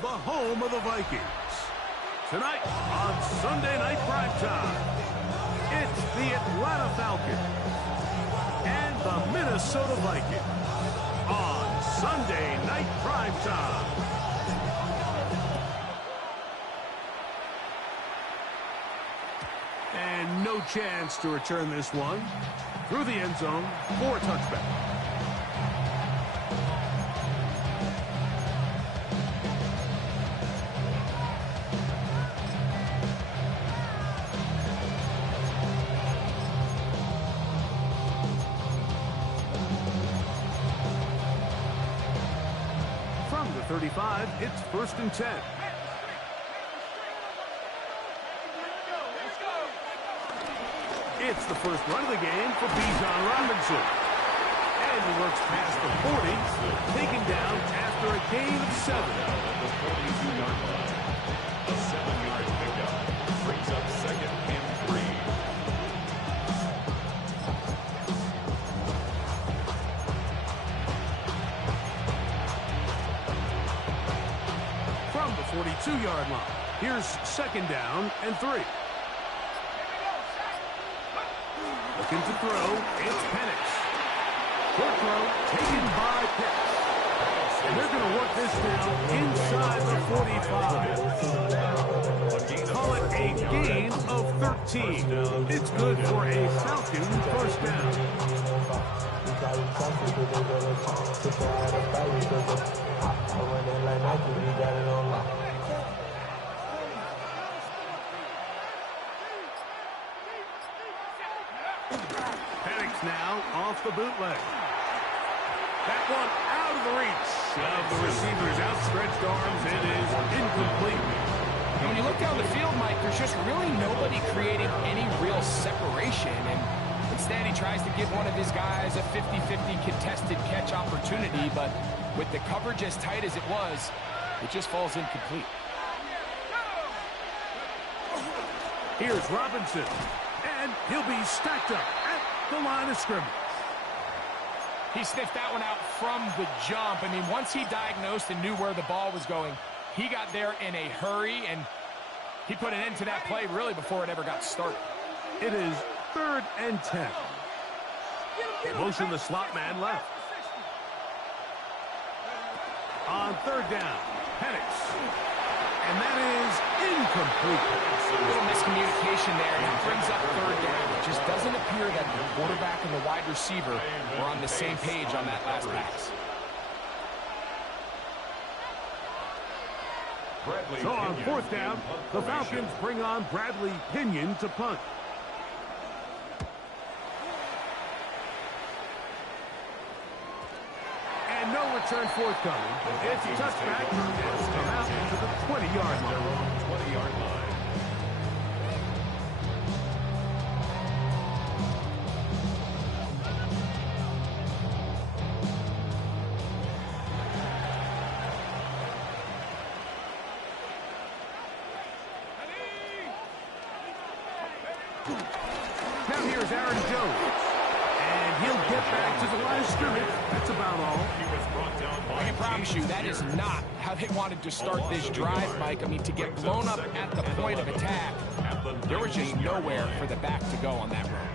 the home of the Vikings. Tonight on Sunday Night Primetime, it's the Atlanta Falcons and the Minnesota Vikings on Sunday Night Primetime. And no chance to return this one. Through the end zone for a touchback. From the 35, it's 1st and 10. It's the first run of the game for Bijan Robinson. And he works past the 40, taken down after a gain of 7. The 42-yard line. A 7-yard pickup brings up 2nd and 3. From the 42-yard line, here's 2nd down and 3. Looking to throw, it's Penix. Short throw taken by Pitts. And they're going to work this down inside the 45. Call it a gain of 13. It's good for a Falcon first down. Now off the bootleg. That one out of the reach of the receiver's outstretched arms. It is incomplete. And when you look down the field, Mike, there's just really nobody creating any real separation. And instead, he tries to give one of his guys a 50-50 contested catch opportunity. But with the coverage as tight as it was, it just falls incomplete. Here's Robinson. And he'll be stacked up at the line of scrimmage. He sniffed that one out from the jump. I mean, once he diagnosed and knew where the ball was going, he got there in a hurry, and he put an end to that play really before it ever got started. It is 3rd and 10. They motion the slot man left. On 3rd down, Penix. And that is incomplete. A little miscommunication there, and that brings up 3rd down. It just doesn't appear that the quarterback and the wide receiver were on the same page on that last pass. So on 4th down, the Falcons bring on Bradley Pinion to punt. And no return forthcoming. It's a touchback. It's come out to the 20-yard line. 20-yard line. Now here's Aaron Jones. And he'll get back to the line of scrimmage. That's about all. He was brought down by I can promise you that is not how they wanted to start this drive, Mike. I mean, to get blown up at the point of attack, there was just nowhere for the back to go on that run.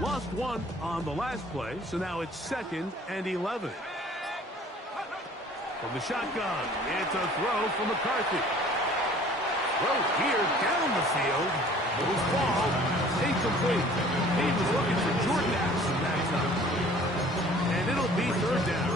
Lost one on the last play, so now it's 2nd and 11. From the shotgun, it's a throw from McCarthy. Throw here down the field. Goes ball, incomplete. He was looking for Jordan Addison that time. And it'll be 3rd down.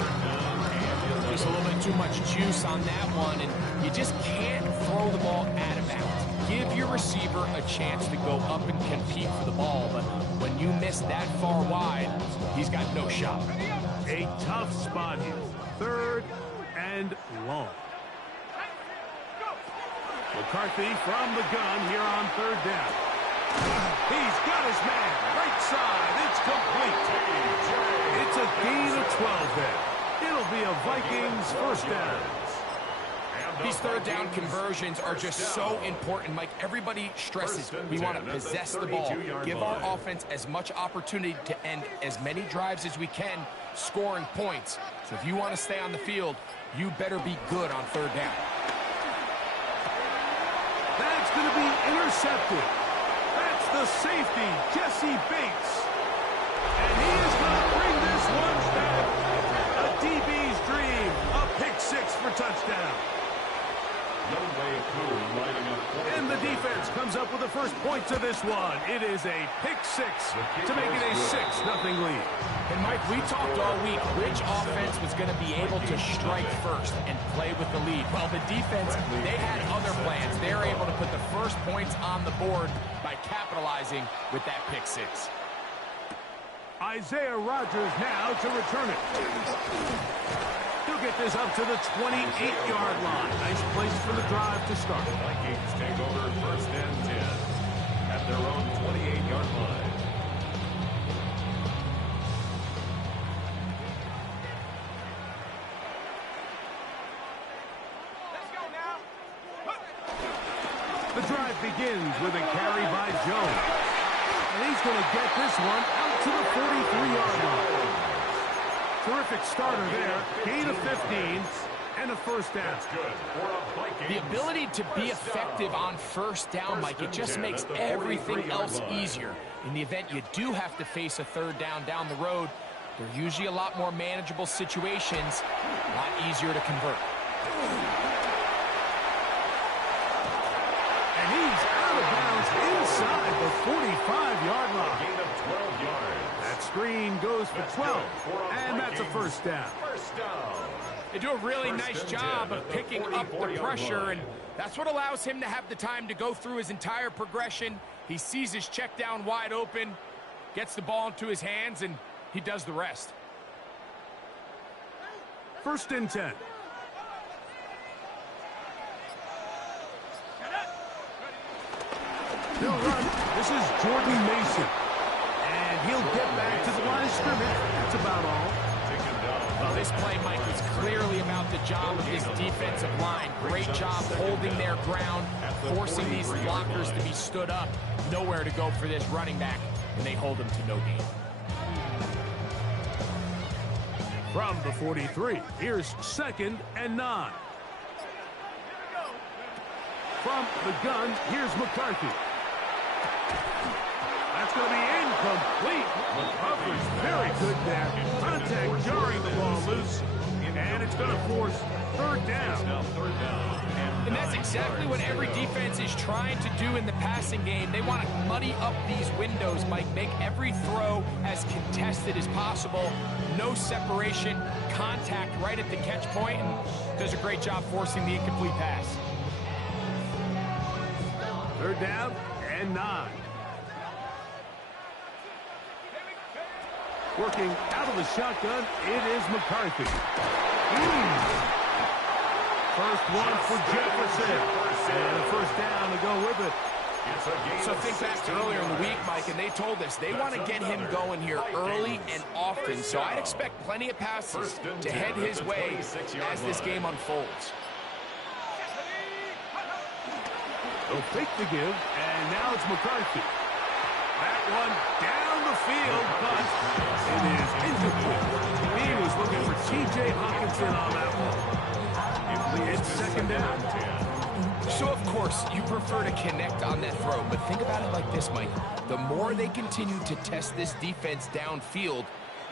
Just a little bit too much juice on that one, and you just can't throw the ball out of bounds. Give your receiver a chance to go up and compete for the ball, but when you miss that far wide, he's got no shot. A tough spot here. 3rd and long. McCarthy from the gun here on 3rd down. He's got his man. Right side. It's complete. It's a gain of 12 there. It'll be a Vikings first down. And These third down conversions are just so important, Mike. Everybody stresses we want to possess the ball, give our offense as much opportunity to end as many drives as we can, scoring points. So if you want to stay on the field, you better be good on third down. That's going to be intercepted. That's the safety, Jesse Bates. And he is going to bring this one back. A DB's dream, a pick-6 for touchdown. And the defense comes up with the first point to this one. It is a pick-6 to make it a 6-0 lead. And Mike, we talked all week which offense was going to be able to strike first and play with the lead. Well, the defense, they had other plans. They're able to put the first points on the board by capitalizing with that pick-6. Isaiah Rodgers now to return it. He'll get this up to the 28-yard line. Nice place for the drive to start. The Vikings take over 1st and 10 at their own 28-yard line. Let's go now. The drive begins with a carry by Jones. And he's going to get this one out to the 43-yard line. Terrific starter there. Gain of 15 and a first down. The ability to be effective on first down, Mike, it just makes everything else easier. In the event you do have to face a third down the road, they're usually a lot more manageable situations, a lot easier to convert. And he's out of bounds inside the 45-yard line. Gain of 12 yards. That screen goes for 12, and that's a first down. First down. They do a really nice job of picking up the pressure, and that's what allows him to have the time to go through his entire progression. He sees his check down wide open, gets the ball into his hands, and he does the rest. 1st and 10. He'll run. This is Jordan Mason. And he'll get back to the line of scrimmage. That's about all. Well, this play, Mike, is clearly about the job of this defensive line. Great job holding their ground, forcing these blockers to be stood up. Nowhere to go for this running back, and they hold him to no gain. From the 43, here's 2nd and 9. From the gun, here's McCarthy. That's going to be incomplete. Coverage very good there. Contact jarring the ball loose. And it's going to force third down. And that's exactly what every defense is trying to do in the passing game. They want to muddy up these windows, Mike, make every throw as contested as possible. No separation, contact right at the catch point, and does a great job forcing the incomplete pass. 3rd down and 9. Working out of the shotgun, it is McCarthy. First one for Jefferson. And a first down to go with it. So think back to earlier in the week, Mike, and they told us they want to get him going here early and often. So I'd expect plenty of passes to head his way as this game unfolds. They'll fake the give, and now it's McCarthy. That one down the field, but it is incomplete. He was looking for T.J. Hawkinson on that one. It's 2nd down. So, of course, you prefer to connect on that throw, but think about it like this, Mike. The more they continue to test this defense downfield,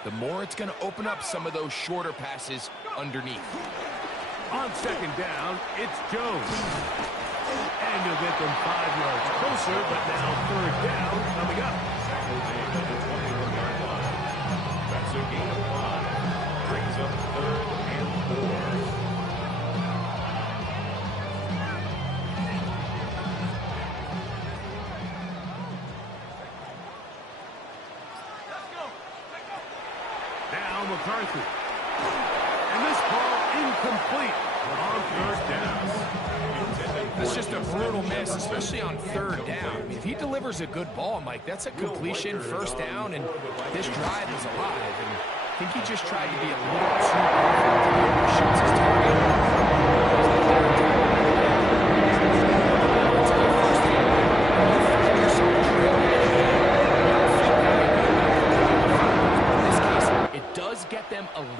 the more it's going to open up some of those shorter passes underneath. On 2nd down, it's Jones. And he'll get them 5 yards closer, but now 3rd down coming up. That's a gain of 5. Brings up 3rd and 4. Now McCarthy. And this ball incomplete on 3rd down. That's just a brutal miss, especially on 3rd down. I mean, if he delivers a good ball, Mike, that's a completion, 1st down, and this drive is alive. And I think he just tried to be a little too perfect. He overshoots his target.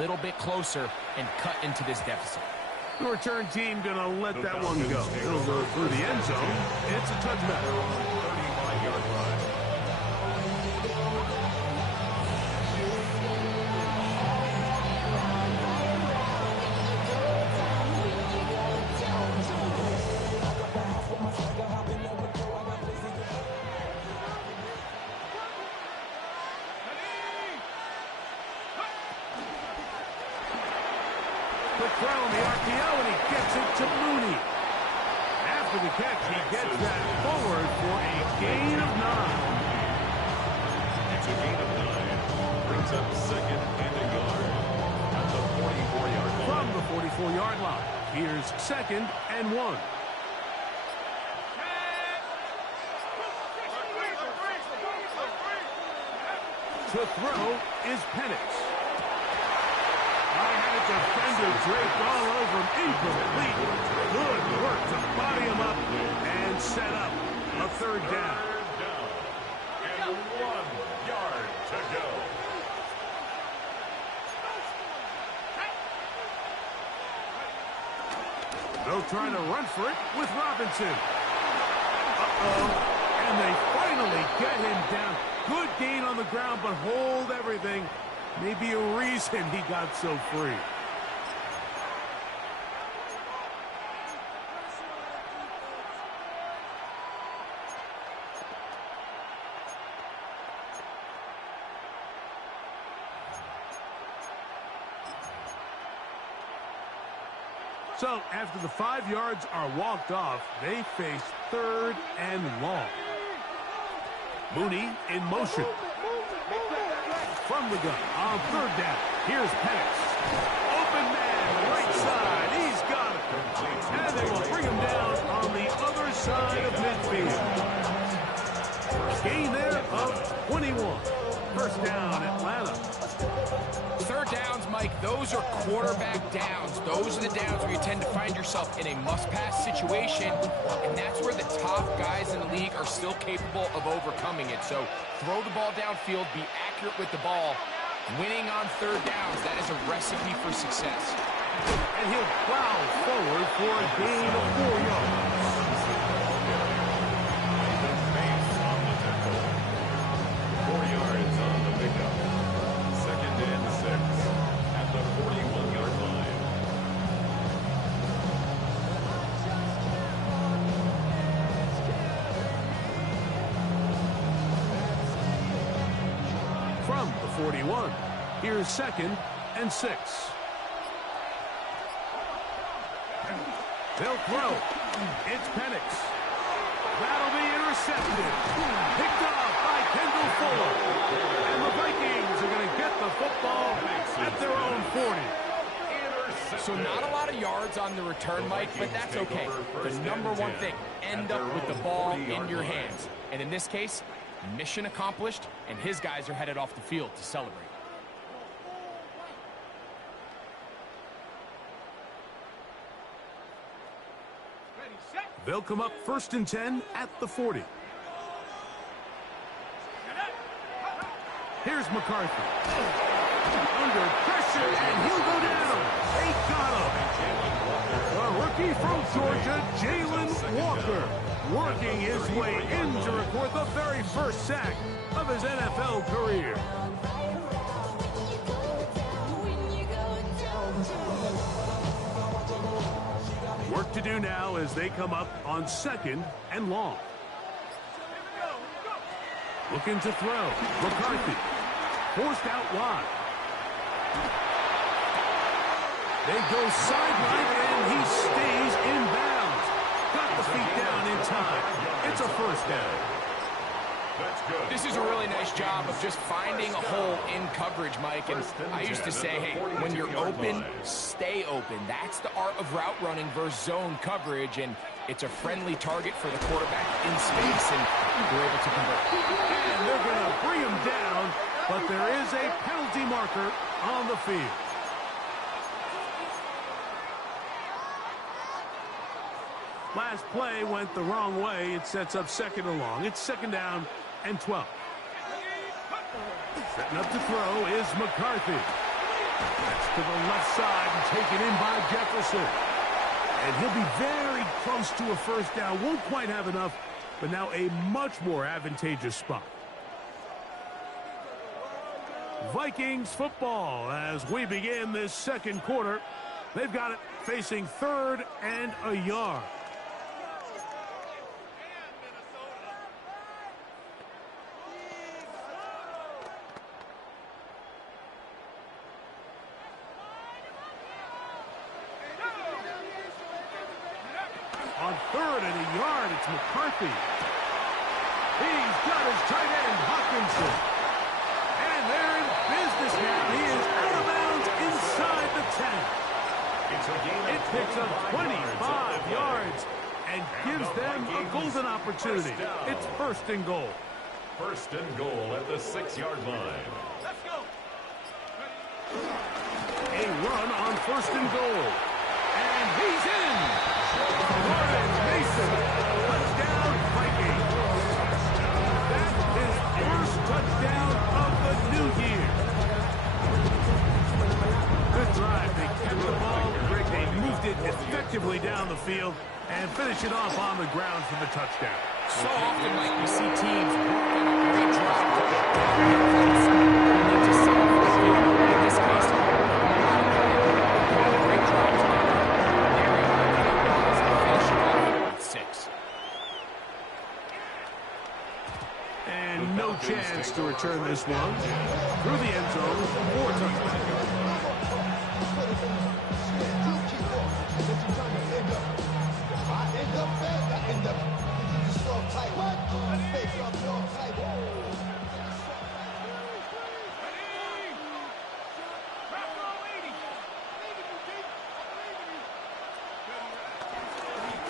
little bit closer and cut into this deficit. The return team going to let that one go. It'll go through the end zone. It's a touchback. 35-yard line. Quick throw on the RPO, and he gets it to Mooney. After the catch, he gets that forward for a gain of 9. It's a gain of 9. Brings up second and a yard at the 44-yard line. From the 44-yard line, here's second and 1. To throw is Penix. Defender draped all over him, incomplete. Good work to body him up and set up a third down. And 1 yard to go. They'll try to run for it with Robinson. And they finally get him down. Good gain on the ground, but hold everything. Maybe a reason he got so free. So, after the 5 yards are walked off, they face third and long. Mooney in motion. From the gun on third down. Here's Penix. Open man, right side. He's got it. And they will bring him down on the other side of midfield. Gain there of 21. First down, Atlanta. Third downs, Mike, those are quarterback downs. Those are the downs where you tend to find yourself in a must-pass situation, and that's where the top guys in the league are still capable of overcoming it. So throw the ball downfield, be accurate with the ball. Winning on third downs, that is a recipe for success. And he'll plow forward for a gain of 4 yards. From the 41, here's second and 6. They'll throw. It's Penix. That'll be intercepted. Picked off by Kendall Fuller. And the Vikings are going to get the football at their own 40. So not a lot of yards on the return, Mike, but that's okay. The number one thing, end up with the ball in your hands. And in this case, mission accomplished, and his guys are headed off the field to celebrate. They'll come up first and 10 at the 40. Here's McCarthy. Under pressure, and he'll go down. They got him. The rookie from Georgia, Jalen Walker, working his way in to record the very first sack of his NFL career. Work to do now as they come up on second and long. Looking to throw. McCarthy. Forced out wide. They go sideline, and he stays in bounds. Got the feet down in time. It's a first down. This is a really nice job of just finding a hole in coverage, Mike. And I used to say, hey, when you're open, stay open. That's the art of route running versus zone coverage. And it's a friendly target for the quarterback in space, and they're able to convert. And they're going to bring him down, but there is a penalty marker on the field. Last play went the wrong way. It sets up second and long. It's second down and 12. Setting up to throw is McCarthy. That's to the left side and taken in by Jefferson. And he'll be very close to a first down. Won't quite have enough, but now a much more advantageous spot. Vikings football as we begin this second quarter. They've got it facing 3rd and a yard. On 3rd and a yard, it's McCarthy. He's got his tight end, Hawkinson. And they're in business now. He is out of bounds inside the 10. It picks up 25 yards and gives them a golden opportunity. It's 1st and goal. 1st and goal at the 6-yard line. Let's go. A run on 1st and goal. And he's in. Jordan Mason. Touchdown, Vikings. That's his first touchdown of the new year. Good drive. They kept the ball. They moved it effectively down the field and finish it off on the ground for the touchdown. So often, Mike, we see teams working a great drive. In this case, a great drive to 6. And no chance to return this one. Through the end zone, 4 touchdowns.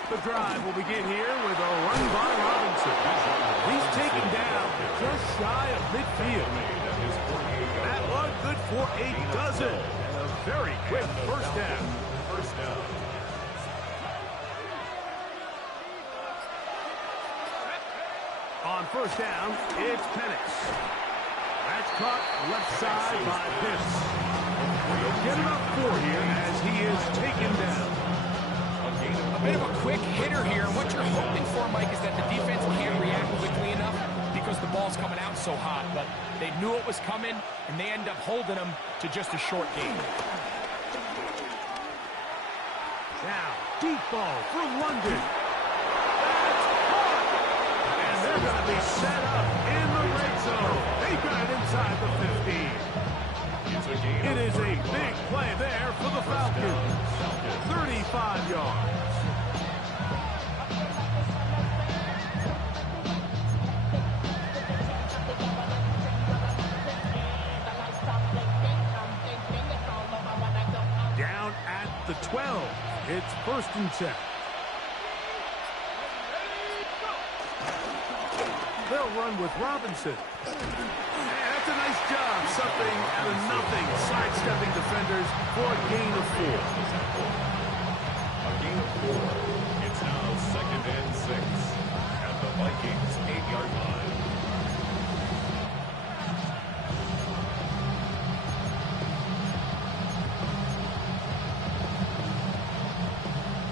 The drive will begin here with a run by Robinson. He's taken down just shy of midfield. That one good for a dozen. And a very quick first down. On first down, it's Penix. That's caught left side by Pitts. He'll get about 4 here as he is taken down. A bit of a quick hitter here. And what you're hoping for, Mike, is that the defense can't react quickly enough because the ball's coming out so hot. But they knew it was coming, and they end up holding them to just a short game. Now, deep ball for London. That's caught. And they're going to be set up in the red zone. They got it inside the 15. It is a big play there for the Falcons. 35 yards. Down at the 12. It's 1st and 10. They'll run with Robinson. That's a nice job. Something out of nothing. Sidestepping defenders for a gain of 4. A gain of 4. It's now 2nd and 6 at the Vikings 8-yard line.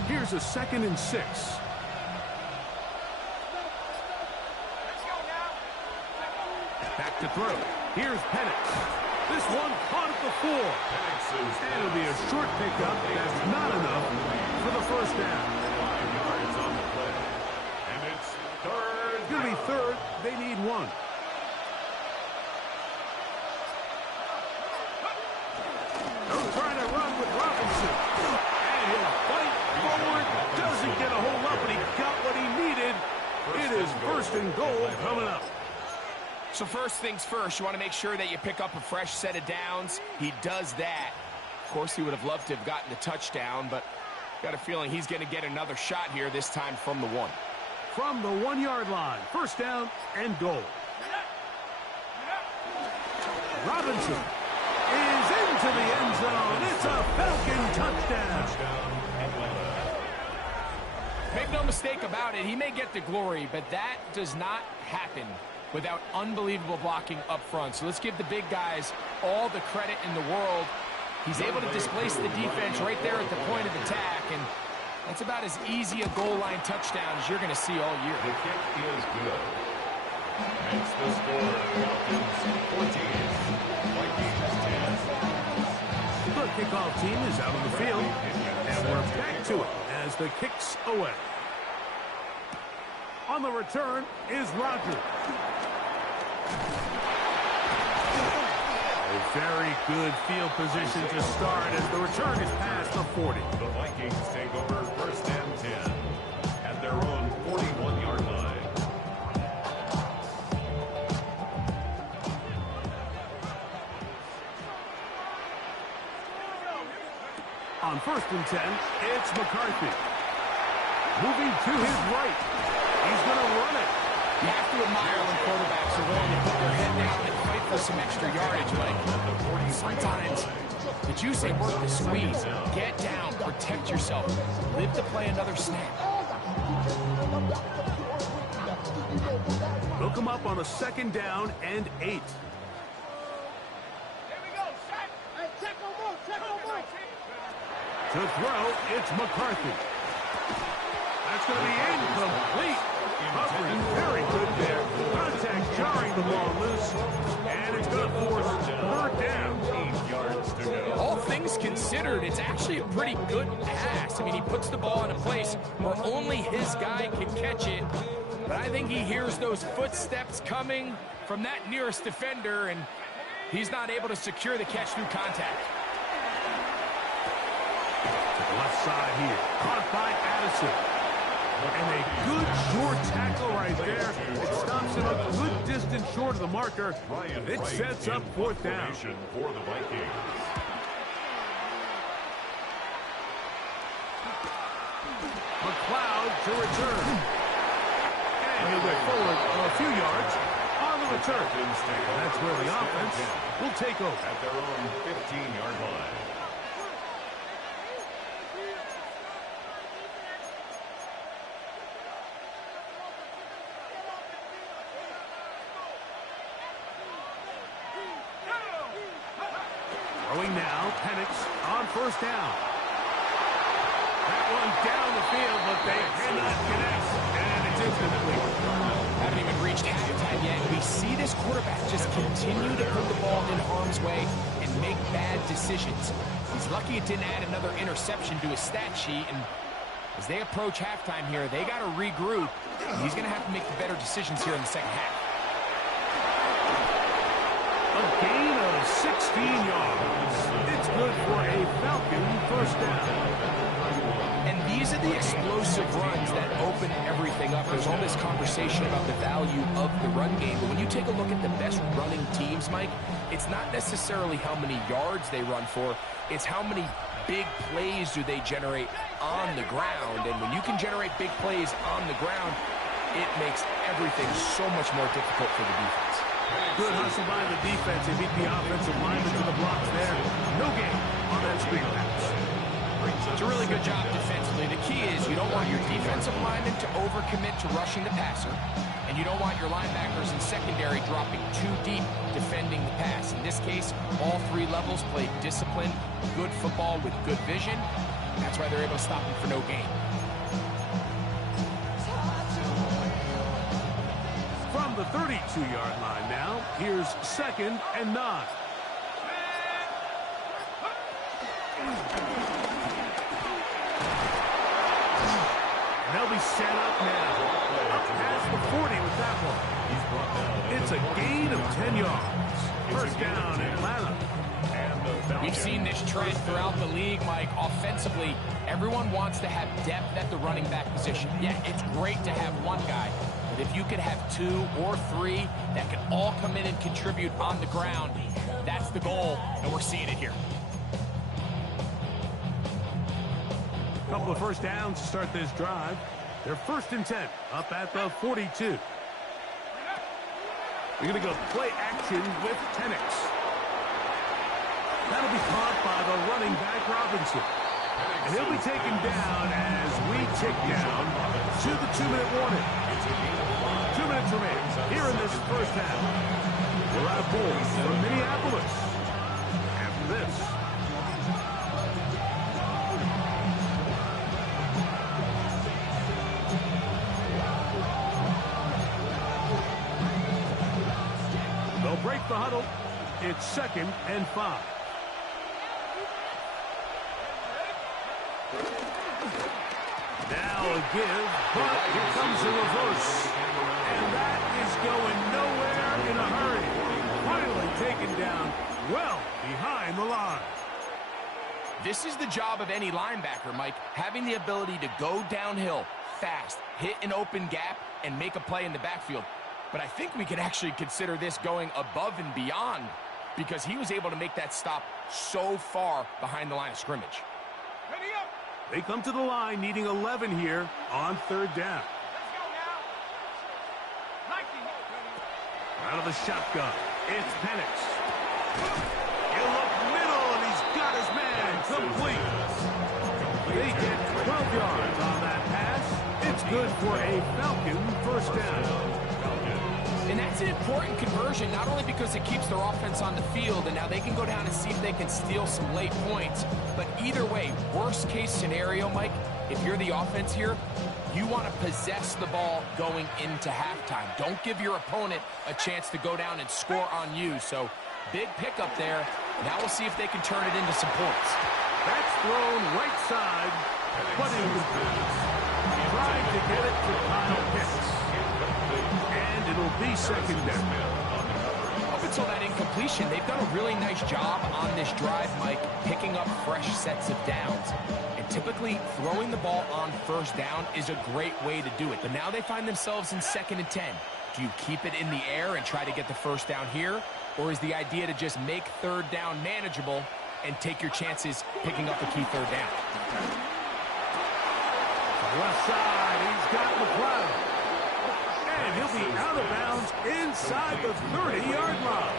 Here's a 2nd and 6. Back to throw. Here's Penix. This one caught at the 4. And it'll be a short pickup. That's not enough for the first down. 5 yards on the play. And it's 3rd. It's going to be 3rd. They need 1. They're trying to run with Robinson. And he'll fight forward. Doesn't get a hold up, but he got what he needed. It is 1st and goal coming up. So first things first, you want to make sure that you pick up a fresh set of downs. He does that. Of course, he would have loved to have gotten the touchdown, but got a feeling he's going to get another shot here, this time from the 1. From the 1-yard line, 1st down and goal. Robinson is into the end zone. It's a Falcon touchdown. Make no mistake about it, he may get the glory, but that does not happen without unbelievable blocking up front. So let's give the big guys all the credit in the world. He's able to displace the defense right there at the point of attack, and that's about as easy a goal line touchdown as you're going to see all year. The kick is good. Makes the score Falcons 14, Vikings 10. The kickoff team is out on the field, and we're back to it as the kick's away. On the return is Rodgers. A very good field position to start as the return is past the 40. The Vikings take over first and 10 at their own 41-yard line. On first and 10, it's McCarthy. Moving to his right. He's going to run it. You have to admire when quarterbacks are willing to put their head down and fight for some extra yardage, Mike. Sometimes the juice ain't worth the squeeze. Get down, protect yourself, live to play another snap. Hook him up on a second down and 8. Here we go, check. Hey, check on more, check on more. To throw, it's McCarthy. That's going to be incomplete. Coverage very good there. Contact jarring the ball loose. And it's going to force third down. 8 yards to go. All things considered, it's actually a pretty good pass. I mean, he puts the ball in a place where only his guy can catch it. But I think he hears those footsteps coming from that nearest defender, and he's not able to secure the catch through contact. Left side here. Caught by Addison. And a good short tackle right there. It stops him a good distance short of the marker. It sets up fourth down. For the Vikings. McLeod to return. And he'll go forward a few yards on the return. That's where the offense will take over. At their own 15-yard line. Throwing now, Penix on first down. That one down the field, but they cannot connect, and it's incomplete. Haven't even reached halftime yet. We see this quarterback just continue to put the ball in harm's way and make bad decisions. He's lucky it didn't add another interception to his stat sheet, and as they approach halftime here, they got to regroup. He's going to have to make the better decisions here in the second half. A gain of 16 yards. It's good for a Falcon first down. And these are the explosive runs that open everything up. There's all this conversation about the value of the run game, but when you take a look at the best running teams, Mike, it's not necessarily how many yards they run for, it's how many big plays do they generate on the ground. And when you can generate big plays on the ground, it makes everything so much more difficult for the defense. Good hustle by the defense. They beat the offensive lineman to the blocks there. No gain on that screen pass. It's a really good job defensively. The key is you don't want your defensive linemen to overcommit to rushing the passer, and you don't want your linebackers and secondary dropping too deep defending the pass. In this case, all three levels played disciplined, good football with good vision. That's why they're able to stop him for no gain. From the 32-yard line now, here's second and 9. And they'll be set up now. Up past the 40 with that one. It's a gain of 10 yards. First down, Atlanta. We've seen this trend throughout the league, Mike. Offensively, everyone wants to have depth at the running back position. Yeah, it's great to have one guy, but if you could have 2 or 3 that can all come in and contribute on the ground, that's the goal, and we're seeing it here. Couple of first downs to start this drive. They're first and 10, up at the 42. We're going to go play action with Penix. That'll be caught by the running back, Robinson. And he'll be taken down as we tick down to the 2-minute warning. 2 minutes remaining here in this first half. We're out of board from Minneapolis. After this. break the huddle. It's 2nd and 5. Now a give, but here comes the reverse. And that is going nowhere in a hurry. Finally taken down well behind the line. This is the job of any linebacker, Mike, having the ability to go downhill fast, hit an open gap, and make a play in the backfield. But I think we could actually consider this going above and beyond because he was able to make that stop so far behind the line of scrimmage. They come to the line needing 11 here on 3rd down. Out of the shotgun, it's Penix. He'll look middle, and he's got his man complete. They get 12 yards on that pass. It's good for a Falcon 1st down. And that's an important conversion, not only because it keeps their offense on the field, and now they can go down and see if they can steal some late points. But either way, worst case scenario, Mike, if you're the offense here, you want to possess the ball going into halftime. Don't give your opponent a chance to go down and score on you. So big pickup there. Now we'll see if they can turn it into some points. That's thrown right side, but incomplete. Trying to get it to Kyle Pitts. And it'll be 2nd down. Up until that incompletion, they've done a really nice job on this drive, Mike, picking up fresh sets of downs. And typically, throwing the ball on 1st down is a great way to do it. But now they find themselves in 2nd and 10. Do you keep it in the air and try to get the 1st down here? Or is the idea to just make 3rd down manageable and take your chances picking up a key 3rd down? Left side, he's got McLeod. And he'll be out of bounds inside the 30-yard line.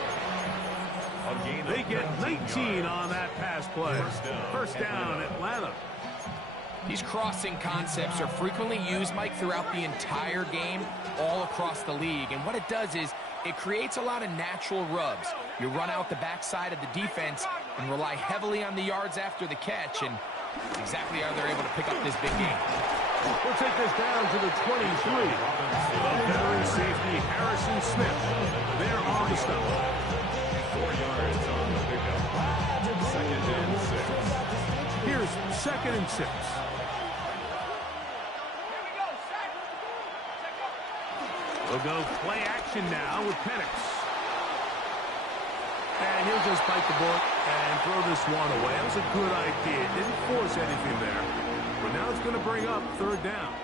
They get 19 on that pass play. 1st down, Atlanta. These crossing concepts are frequently used, Mike, throughout the entire game, all across the league. And what it does is it creates a lot of natural rubs. You run out the backside of the defense and rely heavily on the yards after the catch, and exactly how they're able to pick up this big game. We'll take this down to the 23. Veteran safety Harrison Smith. They're on the stop. 4 yards on the pickup. 2nd and 6. Here's 2nd and 6. We'll go play action now with Penix. And he'll just bite the bullet and throw this one away. That was a good idea. Didn't force anything there. But now it's going to bring up 3rd down.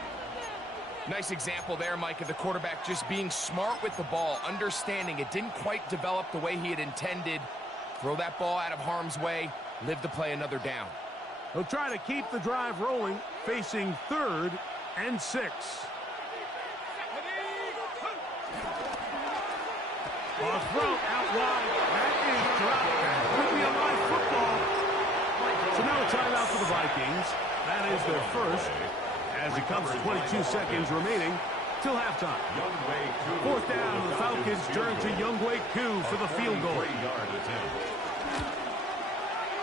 Nice example there, Mike, of the quarterback just being smart with the ball, understanding it didn't quite develop the way he had intended. Throw that ball out of harm's way, live to play another down. He'll try to keep the drive rolling, facing 3rd and 6. Ball throw out wide. That is dropped. Could be a live football. So now a timeout for the Vikings. That is their first, as it comes to 22 seconds remaining till halftime. 4th down, the Falcons turn to Younghoe Koo for the field goal.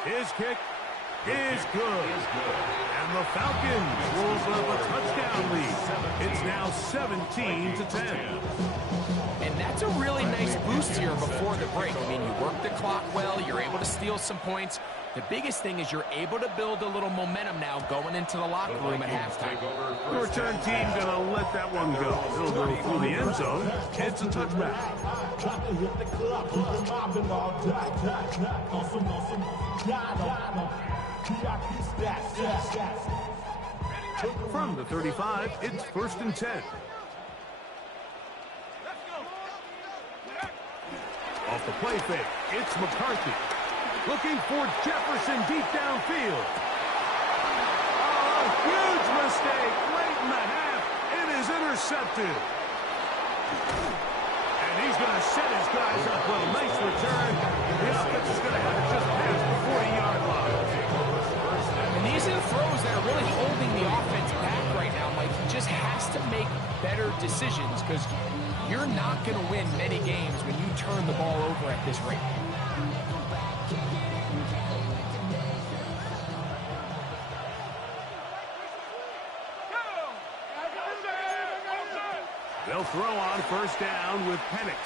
His kick is good. And the Falcons will open up a touchdown lead. It's now 17-10. And that's a really nice boost here before the break. I mean, you work the clock well, you're able to steal some points. The biggest thing is you're able to build a little momentum now going into the locker room at halftime. The return team going to let that one go. It'll go through the end zone. It's a touchback. From the 35, it's 1st and 10. Off the play fake, it's McCarthy. Looking for Jefferson deep downfield. Oh, huge mistake late in the half. It is intercepted. And he's going to set his guys up well. Nice return. The offense is going to have it just past the 40-yard line. And these are the throws that are really holding the offense back right now, Mike. He just has to make better decisions because you're not going to win many games when you turn the ball over at this rate. They'll throw on 1st down with Penix.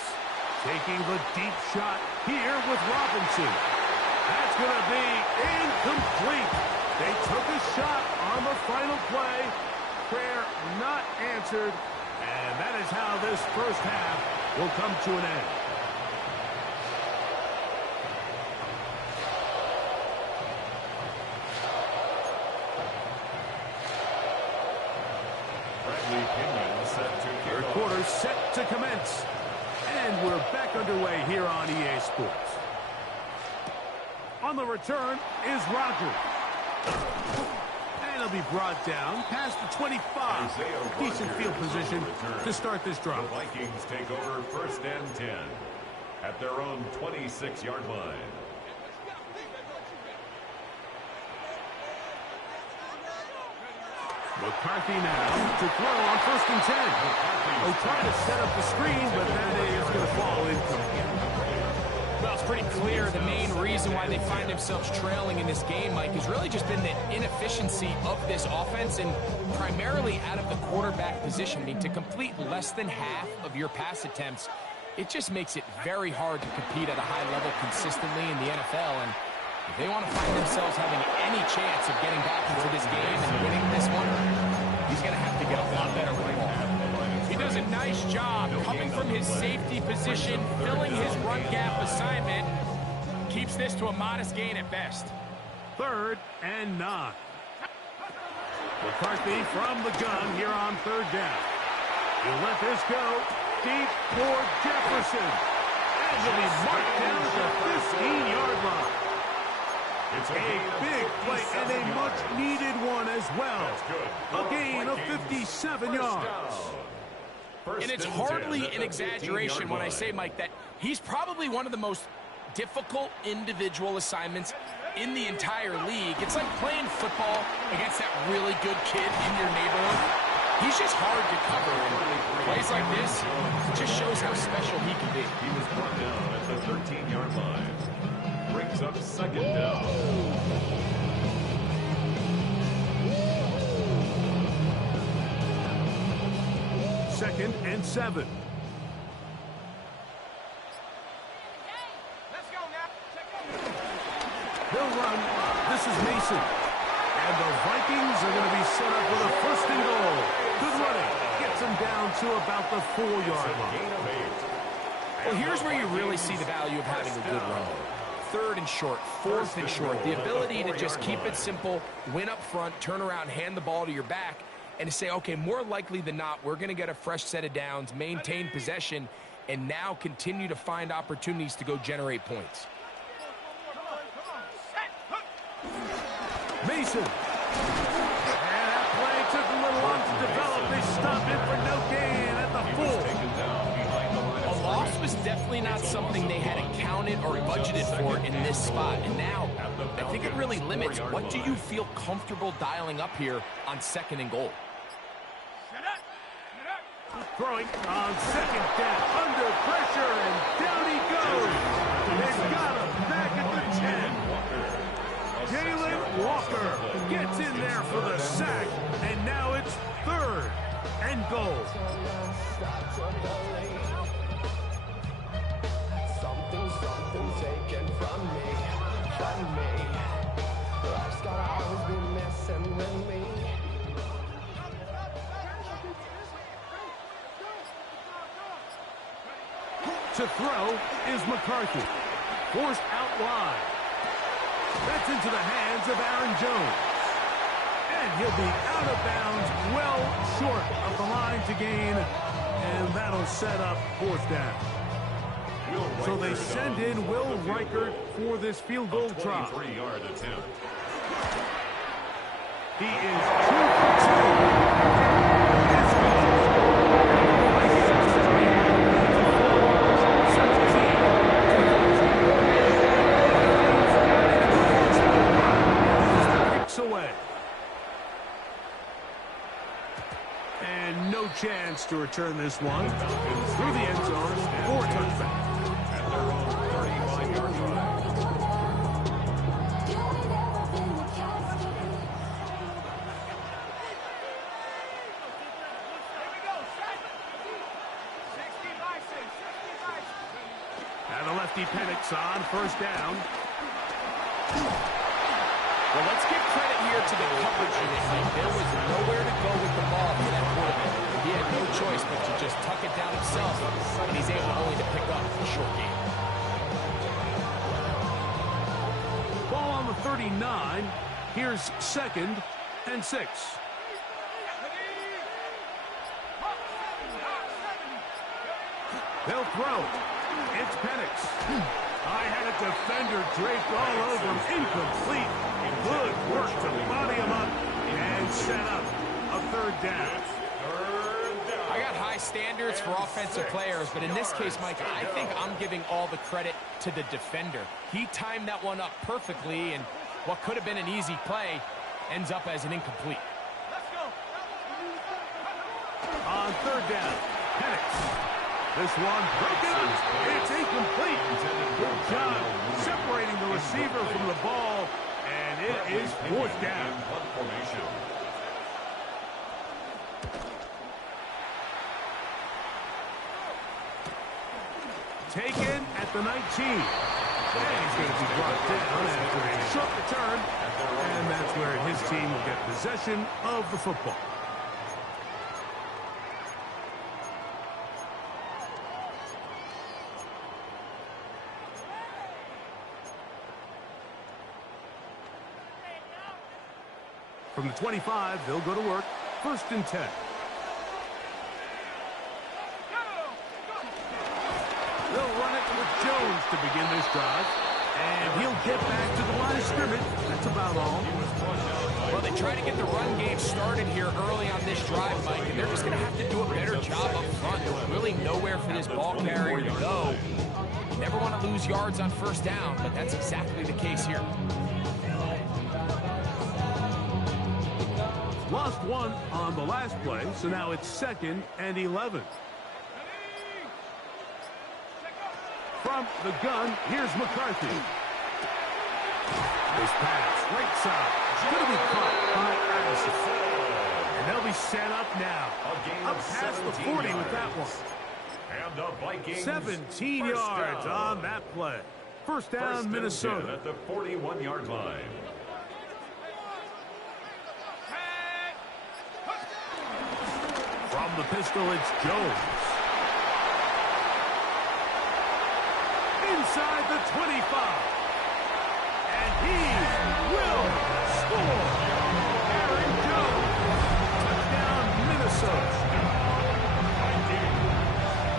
Taking the deep shot here with Robinson. That's going to be incomplete. They took a shot on the final play. Prayer not answered. And that is how this first half will come to an end. Third quarter set to commence. And we're back underway here on EA Sports. On the return is Rogers. And he'll be brought down past the 25. Decent field position to start this drive. The Vikings take over first and 10 at their own 26-yard line. McCarthy now to throw on first and 10. They'll try to set up the screen, but that is going to fall incomplete. Well, it's pretty clear the main reason why they find themselves trailing in this game, Mike, has really just been the inefficiency of this offense and primarily out of the quarterback position. I mean, to complete less than half of your pass attempts, it just makes it very hard to compete at a high level consistently in the NFL. And if they want to find themselves having any chance of getting back into this game and winning this one, he's going to have to get a lot better with the ball. He does a nice job coming from his safety position, filling his run gap assignment. Keeps this to a modest gain at best. 3rd and 9. McCarthy from the gun here on 3rd down. He'll let this go deep for Jefferson. And he'll be marked down at the 15-yard line. It's a big play and a much-needed one as well. A gain of 57 yards. And it's hardly an exaggeration when I say, Mike, that he's probably one of the most difficult individual assignments in the entire league. It's like playing football against that really good kid in your neighborhood. He's just hard to cover. And plays like this, it just shows how special he can be. He was brought down at the 13-yard line. Brings up 2nd down. 2nd and 7. They'll run. This is Mason. And the Vikings are going to be set up with a 1st and goal. Good running. Gets them down to about the 4-yard line. Well, here's where you really see the value of having a good run. 3rd and short, 4th and short. The ability to just keep it simple, win up front, turn around, hand the ball to your back, and to say, okay, more likely than not, we're going to get a fresh set of downs, maintain possession, and now continue to find opportunities to go generate points. Mason. And that play took a little long to develop. They stopped it for no gain at the 4. A loss was definitely not something they had accounted or budgeted for in this spot. And now, I think it really limits what do you feel comfortable dialing up here on 2nd and goal. Throwing on 2nd down, under pressure, and down he goes. They've got him back at the 10. Jalen Walker gets in there for the sack, and now it's 3rd and goal. Something taken from me. Life's gotta always be messing with me. To throw is McCarthy. Forced out wide. That's into the hands of Aaron Jones. And he'll be out of bounds, well short of the line to gain. And that'll set up 4th down. So they send in Will Reichert for this field goal try. 23-yard attempt. He is 2 for 2. Away. And no chance to return this one through the end zone for a touchback. At their own 35-yard line. Penix on first down. Well, let's give credit here to the coverage unit. There was nowhere to go with the ball for that quarterback. He had no choice but to just tuck it down himself, and he's able only to pick up a short game. Ball on the 39. Here's 2nd and 6. They'll throw. It's Penix. I had a defender draped all over him. Incomplete. Good work to body him up and set up a 3rd down. I got high standards for offensive players, but in this case, Mike, I think I'm giving all the credit to the defender. He timed that one up perfectly, and what could have been an easy play ends up as an incomplete. On 3rd down, Penix. This one broken up. It's incomplete. Good job separating the receiver from the ball, and it is 4th down. Taken at the 19. And he's going to be brought down after a short return, and that's where his team will get possession of the football. From the 25, they'll go to work. 1st and 10. They'll run it with Jones to begin this drive. And he'll get back to the line of scrimmage. That's about all. Well, they try to get the run game started here early on this drive, Mike, and they're just going to have to do a better job up front. There's really nowhere for this ball carrier to go. You never want to lose yards on 1st down, but that's exactly the case here. Lost one on the last play, so now it's 2nd and 11. From the gun, here's McCarthy. This pass, right side, going to be caught by Addison. And they'll be set up now. Up past the 40 with that one. And the Vikings 17 yards on that play. 1st down, Minnesota. At the 41-yard line. From the pistol, it's Jones. Inside the 25. And he will score. Aaron Jones. Touchdown, Minnesota.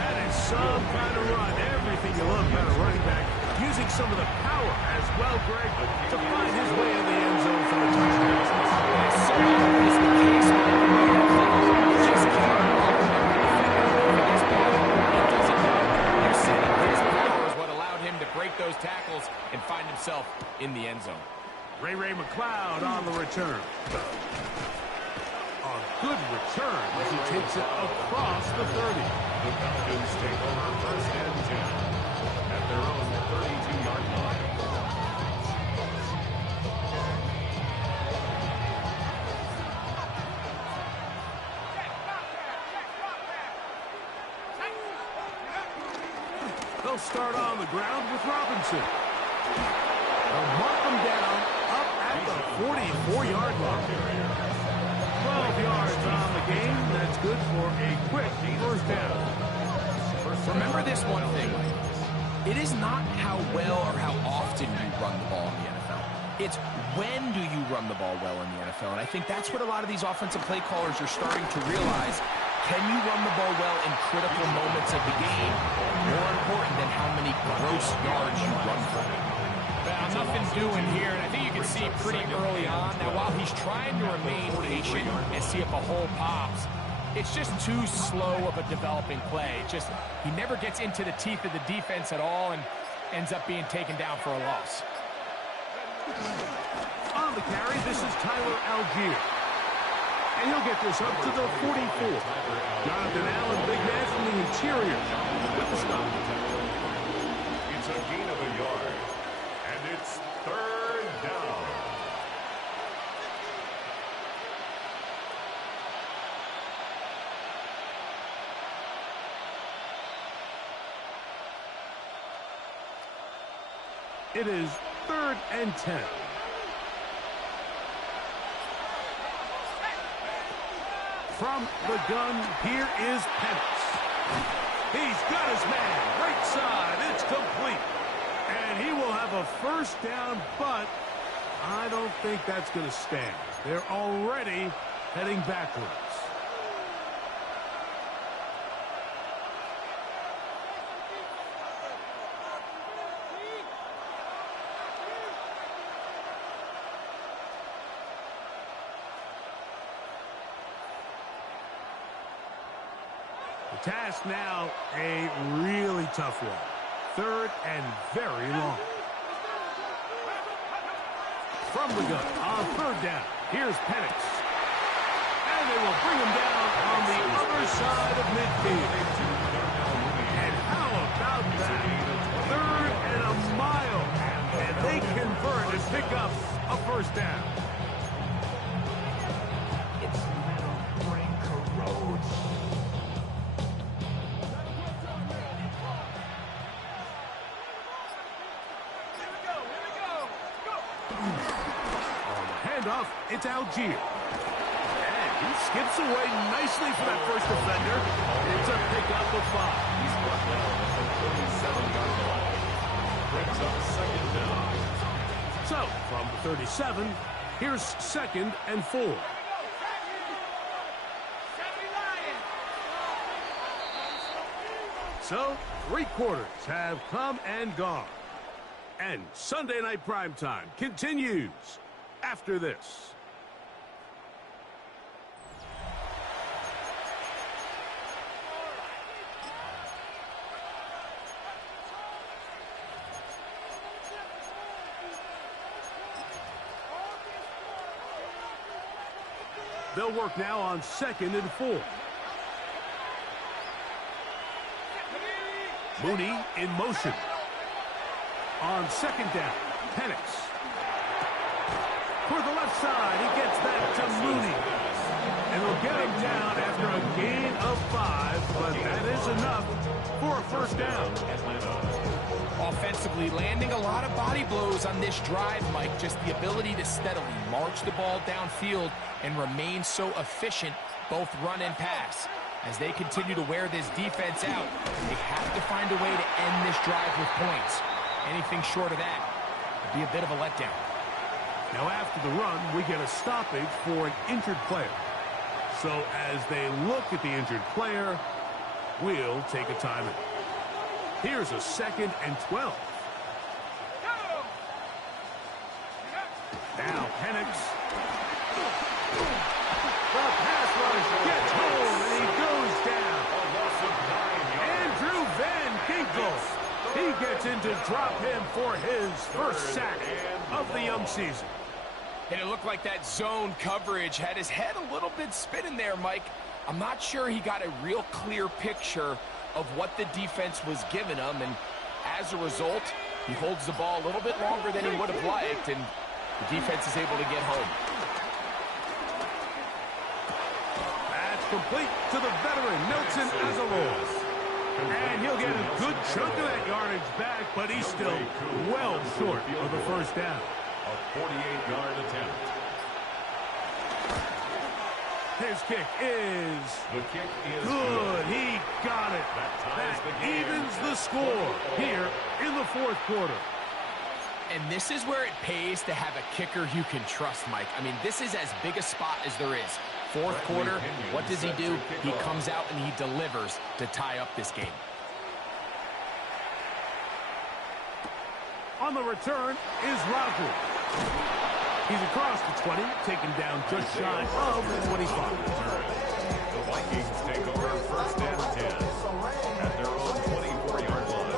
That is some kind of run. Everything you love about a running back. Using some of the power as well, Greg, to find his way in the end zone for the touchdown. So often is the case with the NFL. Just can't They're setting his power is what allowed him to break those tackles and find himself in the end zone. Ray McLeod on the return. A good return as he takes it across the 30. The Falcons take over 1st and 10 at their own 32-yard line. They'll start on the ground with Robinson. They'll mark him down up at the 44-yard line. 12 yards on the game. That's good for a quick 1st down. Remember this one thing. It is not how well or how often you run the ball in the NFL. It's when do you run the ball well in the NFL. And I think that's what a lot of these offensive play callers are starting to realize. Can you run the ball well in critical moments of the game? More important than how many gross yards you run for it. Well, nothing doing here, and I think you can see pretty early on. Now, while he's trying to remain patient and see if a hole pops, it's just too slow of a developing play. He never gets into the teeth of the defense at all and ends up being taken down for a loss. On the carry, this is Tyler Algier. And he'll get this up to the 44. Jonathan Allen, big man from the interior with the stop. It's a gain of a yard. And it's 3rd down. It is 3rd and 10. From the gun, here is Penix. He's got his man. Right side. It's complete. And he will have a first down, but I don't think that's going to stand. They're already heading backwards. The task now, a really tough one. 3rd and very long. From the gun on 3rd down. Here's Penix. And they will bring him down on the other side of midfield. And how about that? 3rd and a mile. And they convert and pick up a first down. It's metal brain corrodes. Handoff, it's Algier. And he skips away nicely for that first defender. It's a pickup of 5. He's brought down at the 37-yard line. Brings up 2nd down. So, from the 37, here's 2nd and 4. So, 3 quarters have come and gone. And Sunday Night Primetime continues after this. They'll work now on 2nd and 4. Mooney in motion. On 2nd down, Penix. For the left side, he gets that to Mooney. And he'll get him down after a gain of 5, but that is enough for a first down. Offensively, landing a lot of body blows on this drive, Mike. Just the ability to steadily march the ball downfield and remain so efficient, both run and pass. As they continue to wear this defense out, they have to find a way to end this drive with points. Anything short of that would be a bit of a letdown. Now after the run, we get a stoppage for an injured player. So as they look at the injured player, we'll take a timeout. Here's a 2nd and 12. Now Penix. The pass rush gets home and he goes down. Andrew Van Ginkel. He gets in to drop him for his first sack of the young season. And it looked like that zone coverage had his head a little bit spinning there, Mike. I'm not sure he got a real clear picture of what the defense was giving him, and as a result, he holds the ball a little bit longer than he would have liked, and the defense is able to get home. That's complete to the veteran, Nelson Aguilar. And he'll get a good chunk of that yardage back, but he's still well short of the first down. A 48-yard attempt. His kick is The kick is good. He got it. That evens the score here in the 4th quarter. And this is where it pays to have a kicker you can trust, Mike. I mean, this is as big a spot as there is. 4th quarter, what does he do? He comes out and he delivers to tie up this game. On the return is Rodgers. He's across the 20, taken down just shy of the 25. The Vikings take over 1st and 10 at their own 24-yard line.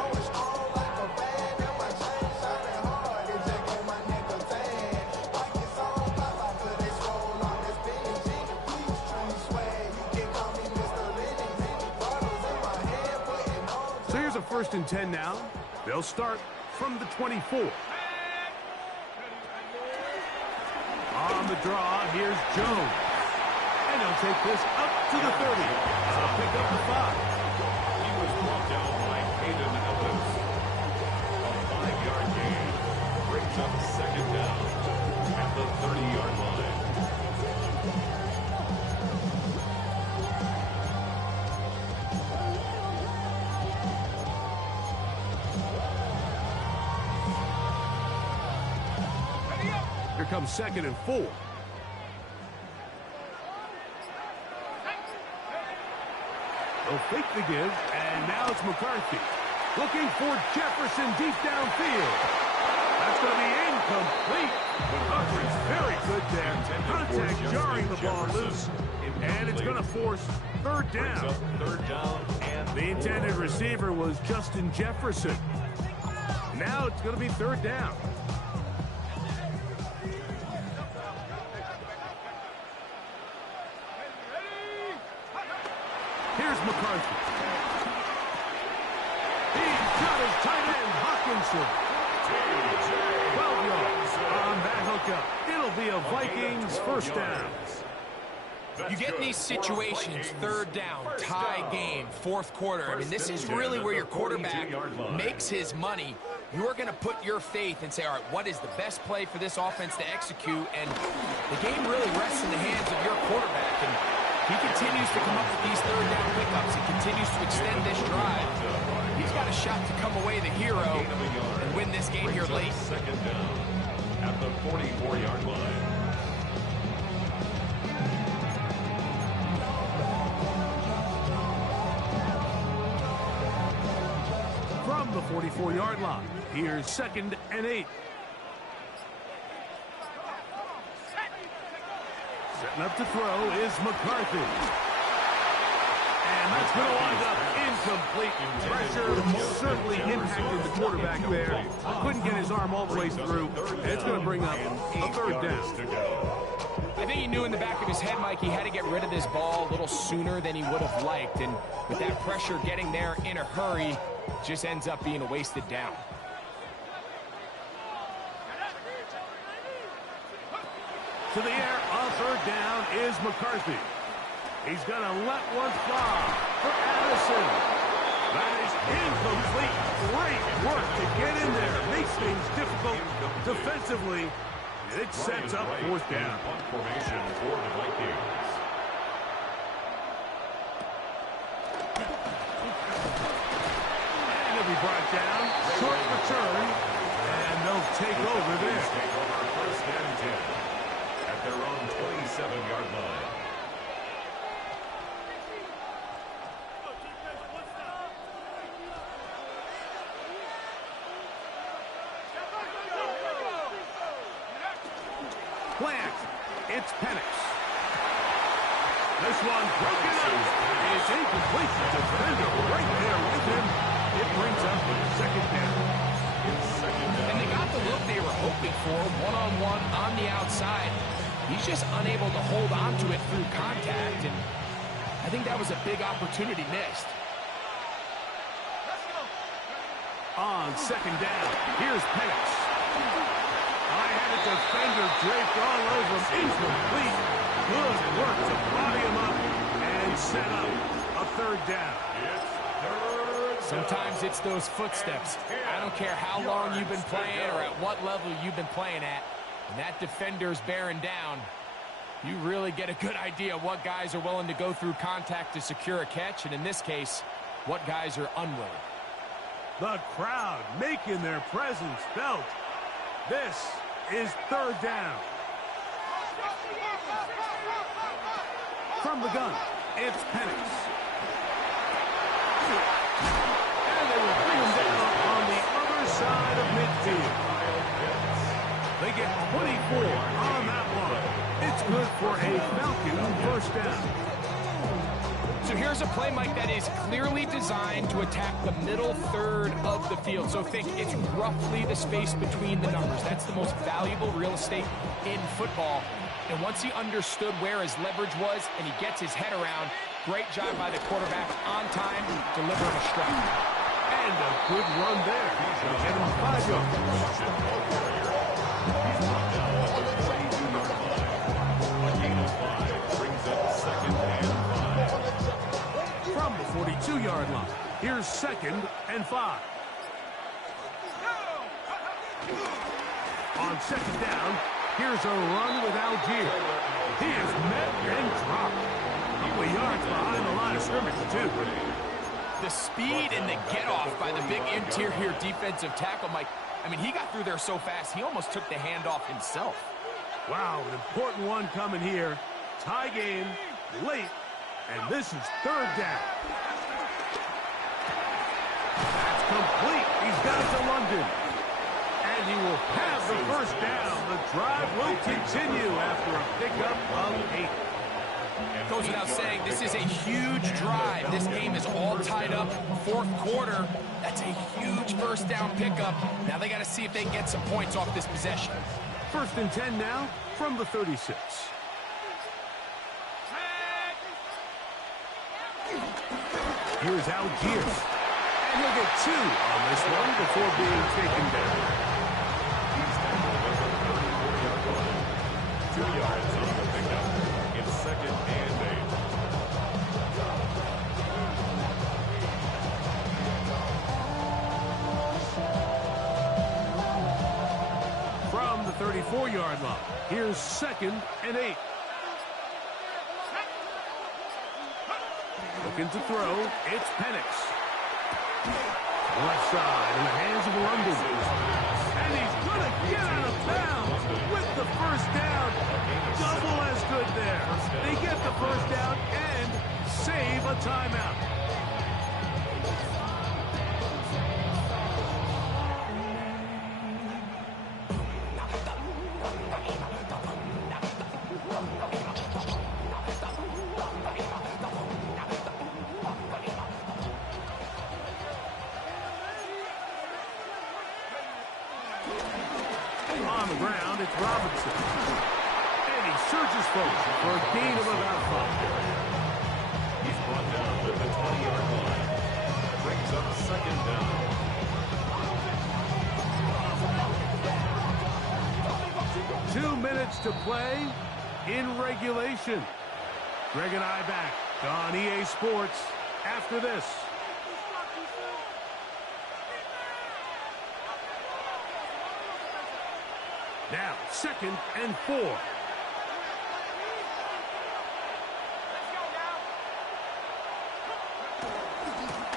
So here's a 1st and 10 now. They'll start from the 24. On the draw, here's Jones. And he'll take this up to the 30. So pick up the 5. He was brought down by Hayden Ellis. A 5-yard gain. comes 2nd and 4. They'll fake the give, and now it's McCarthy. Looking for Jefferson deep downfield. That's going to be incomplete. The coverage very good there. Contact jarring the ball loose. And it's going to force 3rd down. The intended receiver was Justin Jefferson. Now it's going to be 3rd down. Here's McCarthy. He's got his tight end, Hawkinson. 12 yards on that hookup. It'll be a Vikings 1st down. You get in these situations, 3rd down, tie game, 4th quarter. I mean, this is really where your quarterback makes his money. You're going to put your faith and say, all right, what is the best play for this offense to execute? And the game really rests in the hands of your quarterback. And he continues to come up with these 3rd down pickups. He continues to extend this drive. He's got a shot to come away the hero and win this game here late. 2nd down at the 44-yard line. From the 44-yard line, here's 2nd and 8. Setting up to throw is McCarthy. And that's going to wind up incomplete. Pressure certainly impacted the quarterback there. Couldn't get his arm all the way through. And it's going to bring up a 3rd down. I think he knew in the back of his head, Mike, he had to get rid of this ball a little sooner than he would have liked. And with that pressure getting there in a hurry, just ends up being a wasted down. To the air on 3rd down is McCarthy. He's going to let one fly for Addison. That is incomplete. Great work to get in there. Makes things difficult defensively. It sets up 4th down. Formation for the Vikings. And he'll be brought down. Short return. And they'll take over there. Take over 1st and 10 at their own 27-yard line. Plant. It's Penix. This one broken up. It's incomplete. The defender right there with him. It brings up 2nd down. And they got the look they were hoping for, one-on-one on the outside. He's just unable to hold on to it through contact, and I think that was a big opportunity missed. On 2nd down, here's Penix. I had a defender draped all over him. Incomplete. Good work to body him up and set up a 3rd down. Sometimes it's those footsteps. I don't care how long you've been playing or at what level you've been playing at. When that defender's bearing down, you really get a good idea of what guys are willing to go through contact to secure a catch, and in this case, what guys are unwilling. The crowd making their presence felt. This is 3rd down. From the gun, it's Penix. And they will bring him down on the other side of midfield. They get 24 on that one. It's good for a Falcon 1st down. So here's a play, Mike, that is clearly designed to attack the middle 3rd of the field. So think it's roughly the space between the numbers. That's the most valuable real estate in football. And once he understood where his leverage was and he gets his head around, great job by the quarterback on time, delivering a strike. And a good run there. Get him 5 yards. He's brought down at the 42-yard line. A gain of 5 brings up 2nd and 5. From the 42-yard line, here's 2nd and 5. On 2nd down, here's a run with Algier. He is met and dropped. A couple of yards behind the line of scrimmage, too. The speed and the get-off by the big interior defensive tackle, Mike. I mean, he got through there so fast, he almost took the handoff himself. Wow, an important one coming here. Tie game, late, and this is third down. That's complete. He's got it to London. And he will have the first down. The drive will continue after a pickup of 8. Goes without saying, this is a huge drive. This game is all tied up. Fourth quarter, that's a huge first down pickup. Now they got to see if they can get some points off this possession. First and 10 now from the 36. Here's Algier. And he'll get 2 on this one before being taken down. 2 yards on the pickup. It's second and 8. From the 34-yard line, here's second and 8. Looking to throw, it's Penix. Left side in the hands of London. And he's going to get out of bounds with the first down. Double as good there. They get the first down and save a timeout. On the ground, it's Robinson. And he surges forward for a gain of about 5. He's brought down at the 20-yard line. Brings up second down. Two minutes to play in regulation. Greg and I back on EA Sports after this. Now, second and 4.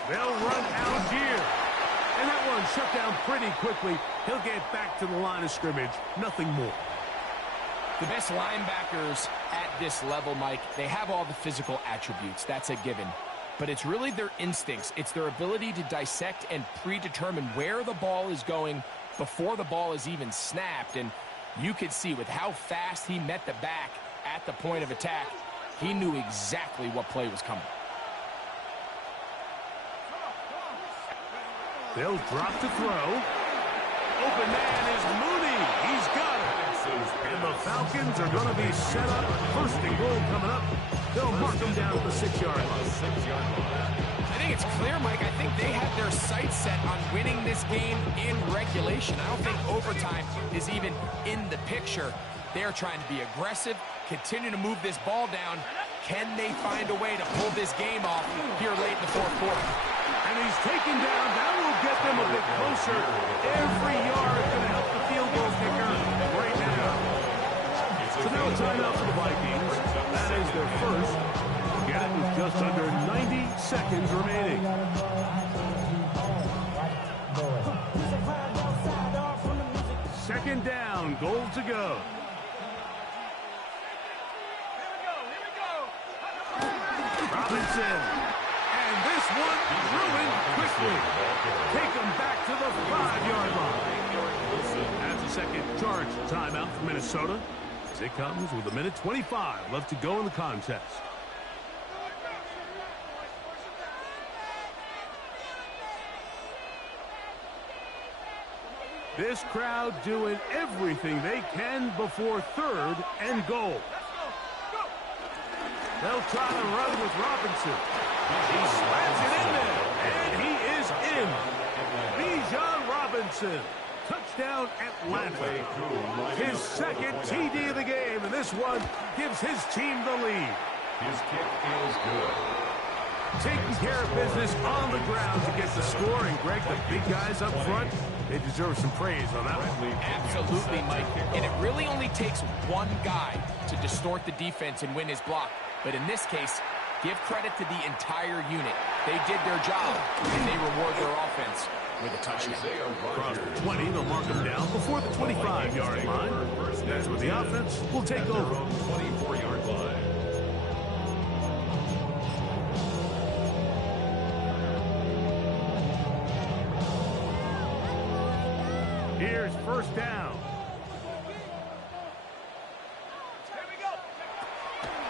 They'll run Algier. And that one shut down pretty quickly. He'll get back to the line of scrimmage. Nothing more. The best linebackers at this level, Mike, they have all the physical attributes. That's a given. But it's really their instincts. It's their ability to dissect and predetermine where the ball is going before the ball is even snapped. And you could see with how fast he met the back at the point of attack, he knew exactly what play was coming. They'll drop to throw. Open man is Mooney. He's got it. And the Falcons are going to be set up. First and goal coming up. They'll mark them down at the 6-yard line. I think it's clear, Mike. I think they have their sights set on winning this game in regulation. I don't think overtime is even in the picture. They're trying to be aggressive, continue to move this ball down. Can they find a way to pull this game off here late in the fourth quarter? And he's taken down. That will get them a bit closer. Every yard is going to help the field goal kicker right now. So now a timeout for the Vikings. That is their first. Get it with just under 90 seconds remaining. Second down, goal to go. Robinson. And this one ruined quickly. Take them back to the 5-yard line. That's a second charge timeout for Minnesota. As it comes with 1:25 left to go in the contest. This crowd doing everything they can before third and goal. They'll try to run with Robinson. He slams it in there, and he is in. Bijan Robinson, touchdown Atlanta. His second TD of the game, and this one gives his team the lead. His kick is good. Taking care of business on the ground to get the score, and Greg, the big guys up front, they deserve some praise on that one. Absolutely, Mike. And it really only takes one guy to distort the defense and win his block. But in this case, give credit to the entire unit. They did their job, and they reward their offense with a touchdown. Across the 20, they'll mark them down before the 25-yard line. That's where the offense will take over. 24-yard line. Here's first down.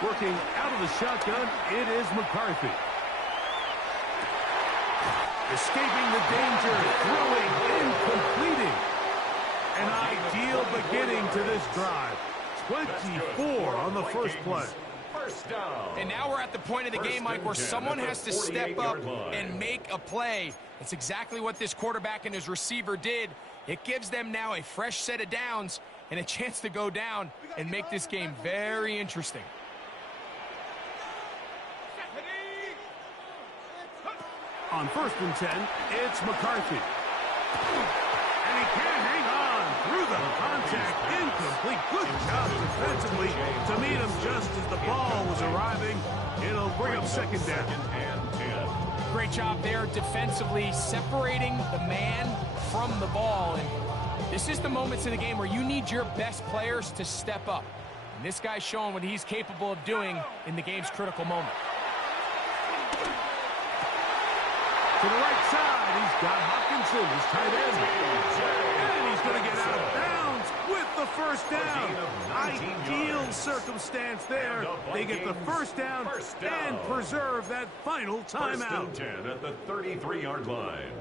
Working out of the shotgun, it is McCarthy. Escaping the danger, throwing and completing. An ideal beginning to this drive. 24 on the first play. First down. And now we're at the point of the game, Mike, where someone has to step up and make a play. That's exactly what this quarterback and his receiver did. It gives them now a fresh set of downs and a chance to go down and make this game very interesting. On 1st and 10, it's McCarthy. And he can hang on through the contact. Incomplete. Good job defensively to meet him just as the ball was arriving. It'll bring up second down. And 10. Great job there defensively, separating the man from the ball. And this is the moments of the game where you need your best players to step up. And this guy's showing what he's capable of doing in the game's critical moment. To the right side, he's got Hopkinson, his tight end. And he's going to get out of bounds with the first down. Ideal circumstance there. They get the first down and preserve that final timeout. 1st and 10 at the 33-yard line.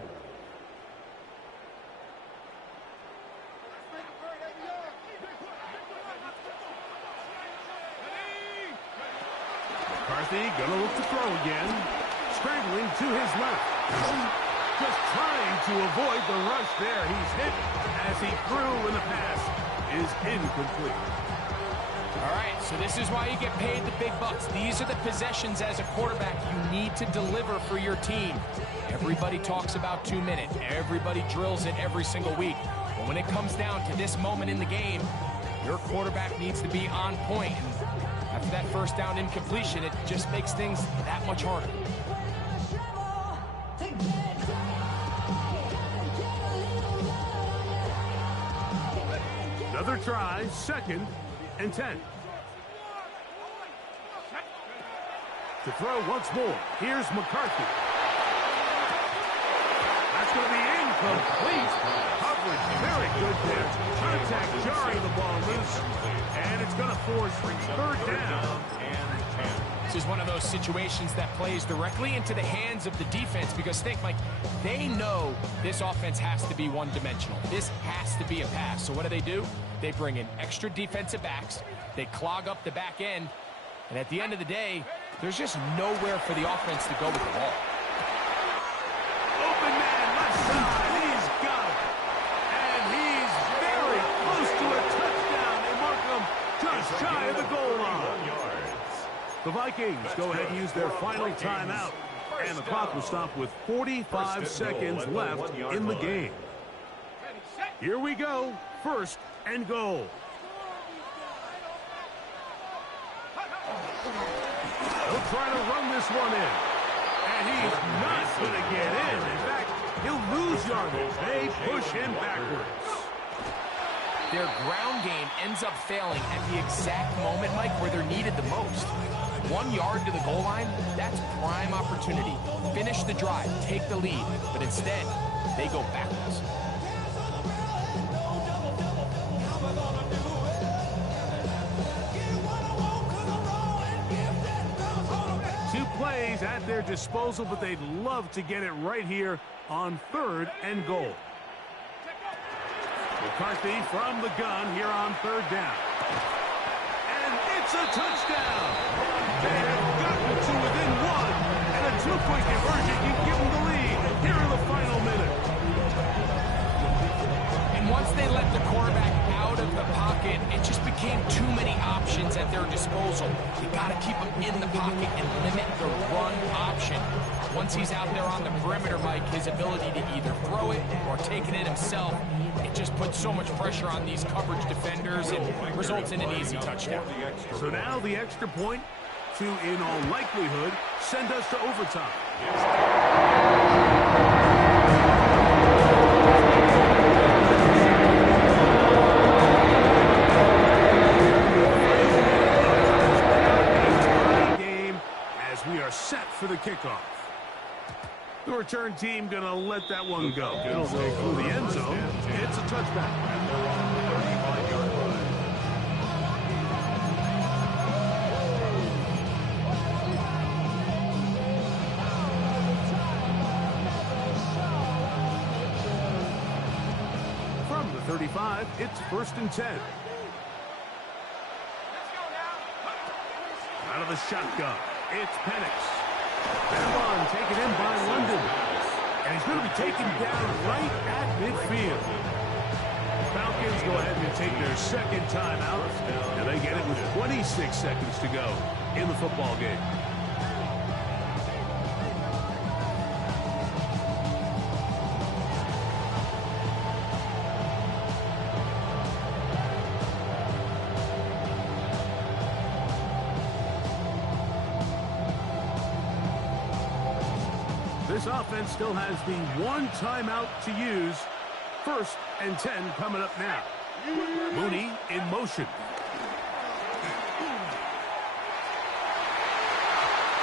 McCarthy going to look to throw again. Scrambling to his left. Just trying to avoid the rush there. He's hit as he threw, and the pass is incomplete. All right, so this is why you get paid the big bucks. These are the possessions as a quarterback you need to deliver for your team. Everybody talks about 2 minutes. Everybody drills it every single week. But when it comes down to this moment in the game, your quarterback needs to be on point. And after that first down incompletion, it just makes things that much harder. Another try, 2nd and 10. To throw once more, here's McCarthy. That's going to be incomplete. Coverage very good there. Contact jarring the ball loose. And it's going to force 3rd down. This is one of those situations that plays directly into the hands of the defense because think, Mike, they know this offense has to be one-dimensional. This has to be a pass. So what do? They bring in extra defensive backs. They clog up the back end. And at the end of the day, there's just nowhere for the offense to go with the ball. Open man, left side. He's got it. And he's very close to a touchdown. They mark him just shy of the goal line. The Vikings go ahead and use their final timeout. And the clock will stop with 45 seconds left in the game. Here we go. 1st and goal. He'll try to run this one in. And he's not going to get in. In fact, he'll lose yardage. They push him backwards. Their ground game ends up failing at the exact moment, Mike, where they're needed the most. 1 yard to the goal line, that's prime opportunity. Finish the drive, take the lead, but instead, they go backwards. Two plays at their disposal, but they'd love to get it right here on 3rd and goal. McCarthy from the gun here on 3rd down. And it's a touchdown. They have gotten to within 1, and a 2-point conversion can give them the lead here in the final minute. And once they let the quarterback out of the pocket, it just became too many options at their disposal. You got to keep him in the pocket and limit the run option. Once he's out there on the perimeter, Mike, his ability to either throw it or take it in himself, it just puts so much pressure on these coverage defenders and results in an easy touchdown. So now the extra point to, in all likelihood, send us to overtime. kickoff. The return team going to let that one go. It'll go through the end zone. It's a touchback. And they're on the 35-yard line. From the 35, it's 1st and 10. Out of the shotgun, it's Penix. And one taken in by London. And he's going to be taken down right at midfield. Falcons go ahead and take their second timeout. And they get it with 26 seconds to go in the football game. This offense still has the one timeout to use. 1st and 10 coming up now. Mooney in motion.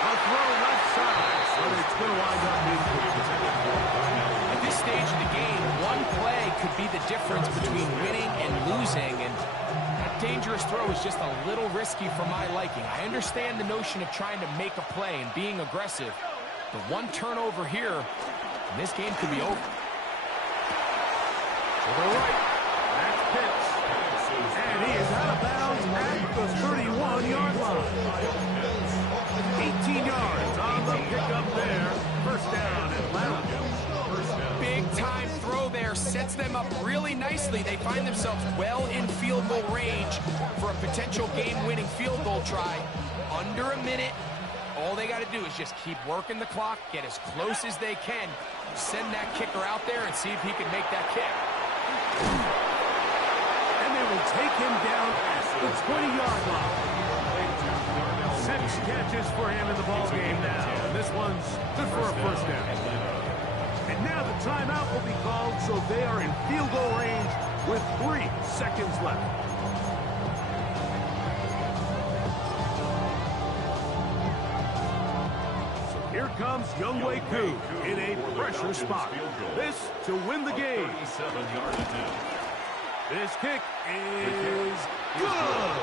A throw left side, but it's going to wind up incomplete. At this stage of the game, one play could be the difference between winning and losing, and that dangerous throw is just a little risky for my liking. I understand the notion of trying to make a play and being aggressive, but one turnover here, and this game could be over. To the right, that's Pitts. And he is out of bounds at the 31-yard line. 18 yards on the pickup there. 1st down, Atlanta. Big-time throw there, sets them up really nicely. They find themselves well in field goal range for a potential game-winning field goal try. Under a minute. All they got to do is just keep working the clock, get as close as they can, send that kicker out there and see if he can make that kick. And they will take him down at the 20-yard line. 6 catches for him in the ballgame now. And this one's good for a 1st down. And now the timeout will be called, so they are in field goal range with 3 seconds left. Here comes Younghoe Koo in a pressure spot. This to win the game. This kick is good.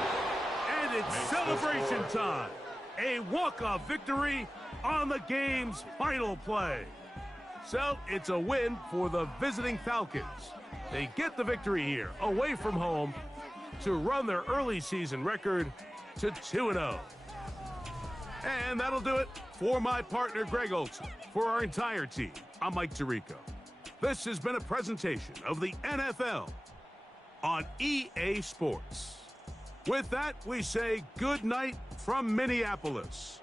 And it's celebration time. A walk-off victory on the game's final play. So it's a win for the visiting Falcons. They get the victory here, away from home, to run their early season record to 2-0. And that'll do it for my partner, Greg Olson. For our entire team, I'm Mike Tirico. This has been a presentation of the NFL on EA Sports. With that, we say good night from Minneapolis.